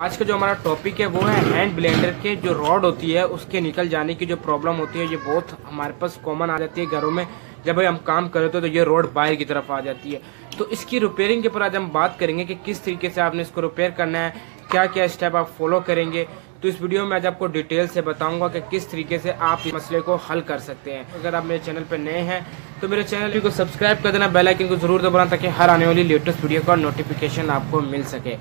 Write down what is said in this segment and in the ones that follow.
आज का जो हमारा टॉपिक है वो है हैंड ब्लेंडर के जो रॉड होती है उसके निकल जाने की जो प्रॉब्लम होती है। ये बहुत हमारे पास कॉमन आ जाती है घरों में। जब हम काम कर रहे होते हैं तो ये रॉड बाहर की तरफ आ जाती है। तो इसकी रिपेयरिंग के ऊपर आज हम बात करेंगे कि किस तरीके से आपने इसको रिपेयर करना है, क्या क्या स्टेप आप फॉलो करेंगे। तो इस वीडियो में आज आपको डिटेल से बताऊंगा कि किस तरीके से आप इस मसले को हल कर सकते हैं। अगर आप मेरे चैनल पर नए हैं तो मेरे चैनल को सब्सक्राइब कर देना, बेल आइकन को जरूर दबाना ताकि हर आने वाली लेटेस्ट वीडियो का नोटिफिकेशन आपको मिल सके।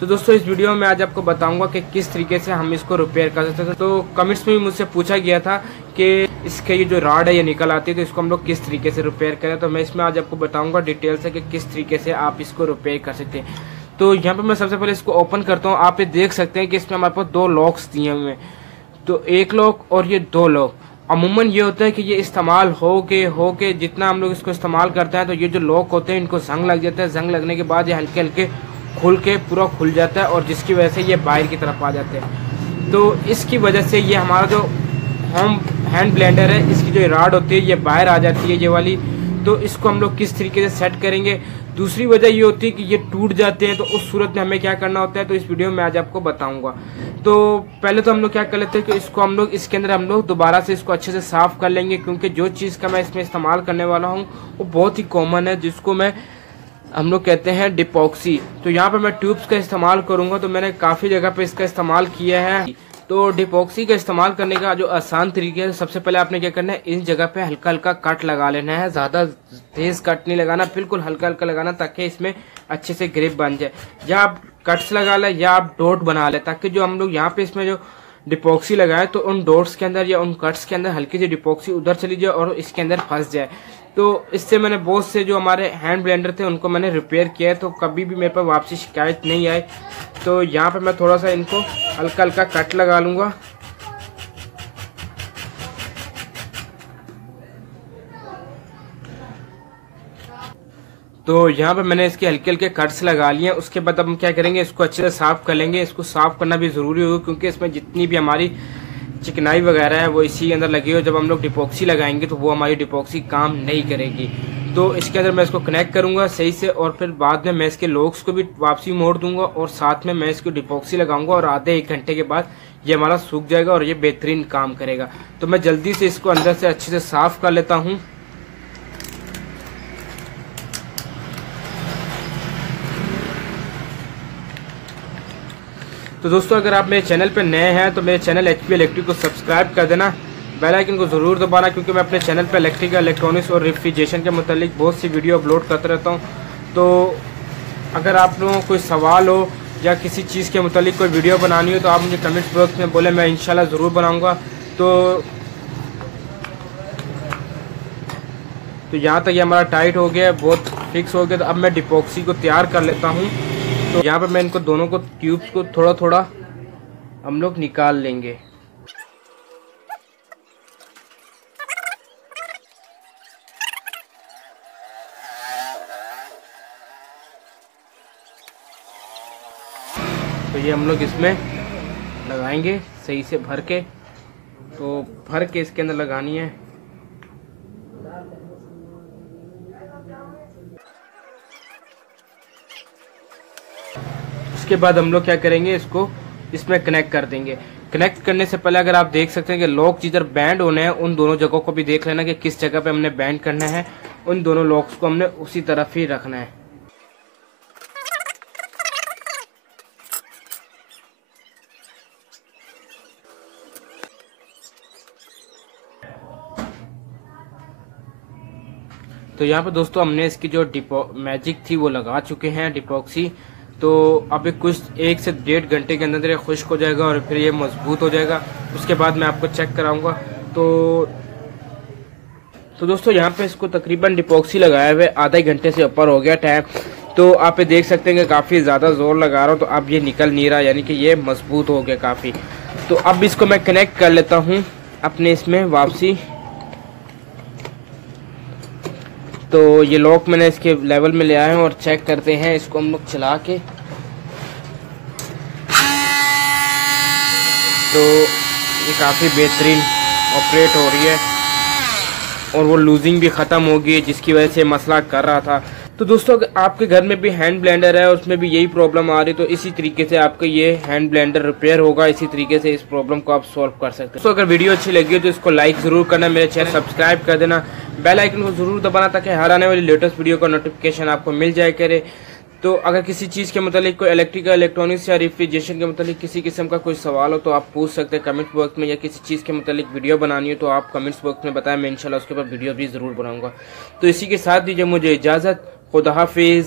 तो दोस्तों इस वीडियो में आज आपको बताऊंगा कि किस तरीके से हम इसको रिपेयर कर सकते हैं। तो कमेंट्स में भी मुझसे पूछा गया था कि इसके ये जो रॉड है ये निकल आती है तो इसको हम लोग किस तरीके से रिपेयर करें। तो मैं इसमें आज आपको बताऊंगा डिटेल से कि किस तरीके से आप इसको रिपेयर कर सकते हैं। तो यहाँ पे मैं सबसे पहले इसको ओपन करता हूँ। आप ये देख सकते हैं कि इसमें हमारे पास दो लॉक्स दिए हुए हैं, तो एक लॉक और ये दो लॉक। अमूमन ये होता है कि ये इस्तेमाल हो के जितना हम लोग इसको इस्तेमाल करते हैं तो ये जो लॉक होते हैं इनको जंग लग जाता है। जंग लगने के बाद ये हल्के हल्के खुल के पूरा खुल जाता है और जिसकी वजह से ये बाहर की तरफ आ जाते हैं। तो इसकी वजह से ये हमारा जो होम हैंड ब्लेंडर है इसकी जो रॉड होती है ये बाहर आ जाती है ये वाली। तो इसको हम लोग किस तरीके से सेट करेंगे। दूसरी वजह ये होती है कि ये टूट जाते हैं, तो उस सूरत में हमें क्या करना होता है तो इस वीडियो में आज आपको बताऊंगा। तो पहले तो हम लोग क्या कर लेते हैं कि इसको हम लोग इसके अंदर हम लोग दोबारा से इसको अच्छे से साफ कर लेंगे, क्योंकि जो चीज़ का मैं इसमें इस्तेमाल करने वाला हूँ वो बहुत ही कॉमन है, जिसको हम लोग कहते हैं डिपॉक्सी। तो यहाँ पे मैं ट्यूब्स का इस्तेमाल करूंगा। तो मैंने काफ़ी जगह पे इसका इस्तेमाल किया है। तो डिपॉक्सी का इस्तेमाल करने का जो आसान तरीका है, सबसे पहले आपने क्या करना है, इस जगह पे हल्का हल्का कट लगा लेना है। ज़्यादा तेज कट नहीं लगाना, बिल्कुल हल्का हल्का लगाना ताकि इसमें अच्छे से ग्रिप बन जाए। या आप कट्स लगा लें या आप डॉट बना लें, ताकि जो हम लोग यहाँ पे इसमें जो डिपॉक्सी लगाए तो उन डॉट्स के अंदर या उन कट्स के अंदर हल्की सी डिपॉक्सी उधर चली जाए और इसके अंदर फंस जाए। तो इससे मैंने बहुत से जो हमारे हैंड ब्लेंडर थे उनको मैंने रिपेयर किया है, तो कभी भी मेरे पास वापसी शिकायत नहीं आई। तो यहाँ पे मैं थोड़ा सा इनको हल्का हल्का कट लगा लूँगा। तो यहाँ पे मैंने इसके हल्के हल्के कट्स लगा लिए हैं। उसके बाद अब हम क्या करेंगे, इसको अच्छे से साफ कर लेंगे। इसको साफ करना भी ज़रूरी होगा क्योंकि इसमें जितनी भी हमारी चिकनाई वगैरह है वो इसी के अंदर लगी हो। जब हम लोग डिपॉक्सी लगाएंगे तो वो हमारी डिपॉक्सी काम नहीं करेगी। तो इसके अंदर मैं इसको कनेक्ट करूंगा सही से और फिर बाद में मैं इसके लॉक्स को भी वापसी मोड़ दूंगा और साथ में मैं इसको डिपॉक्सी लगाऊंगा और आधे एक घंटे के बाद ये हमारा सूख जाएगा और ये बेहतरीन काम करेगा। तो मैं जल्दी से इसको अंदर से अच्छे से साफ कर लेता हूँ। तो दोस्तों अगर आप मेरे चैनल पर नए हैं तो मेरे चैनल HP इलेक्ट्रिक को सब्सक्राइब कर देना, बेल आइकन को ज़रूर दबाना, क्योंकि मैं अपने चैनल पर इलेक्ट्रिकल, इलेक्ट्रॉनिक्स और रेफ्रिजरेशन के मुतालिक बहुत सी वीडियो अपलोड करता रहता हूं। तो अगर आप लोगों को कोई सवाल हो या किसी चीज़ के मुतालिक कोई वीडियो बनानी हो तो आप मुझे कमेंट्स बॉक्स में बोले, मैं इंशाल्लाह ज़रूर बनाऊँगा। तो यहाँ तक ये हमारा टाइट हो गया, बहुत फिक्स हो गया। तो अब मैं डिपॉक्सी को तैयार कर लेता हूँ। तो यहाँ पे मैं इनको दोनों को ट्यूब्स को थोड़ा थोड़ा हम लोग निकाल लेंगे। तो ये हम लोग इसमें लगाएंगे सही से भर के। तो भर के इसके अंदर लगानी है। उसके बाद हम लोग क्या करेंगे, इसको इसमें कनेक्ट कर देंगे। कनेक्ट करने से पहले अगर आप देख सकते हैं कि लॉक जिधर बैंड होने हैं उन दोनों जगहों को भी देख लेना कि किस जगह पे हमने बैंड करना है। उन दोनों लॉक्स को हमने उसी तरफ ही रखना है। तो यहाँ पे दोस्तों हमने इसकी जो मैजिक थी वो लगा चुके हैं डिपॉक्सी। तो अभी कुछ 1 से 1.5 घंटे के अंदर ये खुश्क हो जाएगा और फिर ये मजबूत हो जाएगा। उसके बाद मैं आपको चेक कराऊंगा। तो दोस्तों यहाँ पे इसको तकरीबन डिपॉक्सी लगाए हुए आधे घंटे से ऊपर हो गया टाइम। तो आप ये देख सकते हैं कि काफ़ी ज़्यादा ज़ोर लगा रहा हूँ तो अब ये निकल नहीं रहा, यानी कि ये मजबूत हो गया काफ़ी। तो अब इसको मैं कनेक्ट कर लेता हूँ अपने इसमें वापसी। तो ये लॉक मैंने इसके लेवल में ले आए हैं और चेक करते हैं इसको हम लोग चला के। तो ये काफ़ी बेहतरीन ऑपरेट हो रही है और वो लूजिंग भी ख़त्म हो गई जिसकी वजह से मसला कर रहा था। तो दोस्तों अगर आपके घर में भी हैंड ब्लेंडर है और उसमें भी यही प्रॉब्लम आ रही तो इसी तरीके से आपका ये हैंड ब्लेंडर रिपेयर होगा, इसी तरीके से इस प्रॉब्लम को आप सॉल्व कर सकते हैं। तो अगर वीडियो अच्छी लगी हो तो इसको लाइक जरूर करना, मेरे चैनल सब्सक्राइब कर देना, बेल आइकन को जरूर दबाना ताकि हर आने वाली लेटेस्ट वीडियो का नोटिफिकेशन आपको मिल जाए करे। तो अगर किसी चीज़ के मतलब कोई इलेक्ट्रिकल, इलेक्ट्रॉनिक्स या रेफ्रिजरेशन के मतलब किसी किस्म का कोई सवाल हो तो आप पूछ सकते हैं कमेंट बॉक्स में, या किसी चीज़ के मतलब वीडियो बनानी हो तो आप कमेंट्स बॉक्स में बताएं, मैं इंशाल्लाह उसके ऊपर वीडियो भी ज़रूर बनाऊंगा। तो इसी के साथ दीजिए मुझे इजाज़त, खुदा हाफिज़।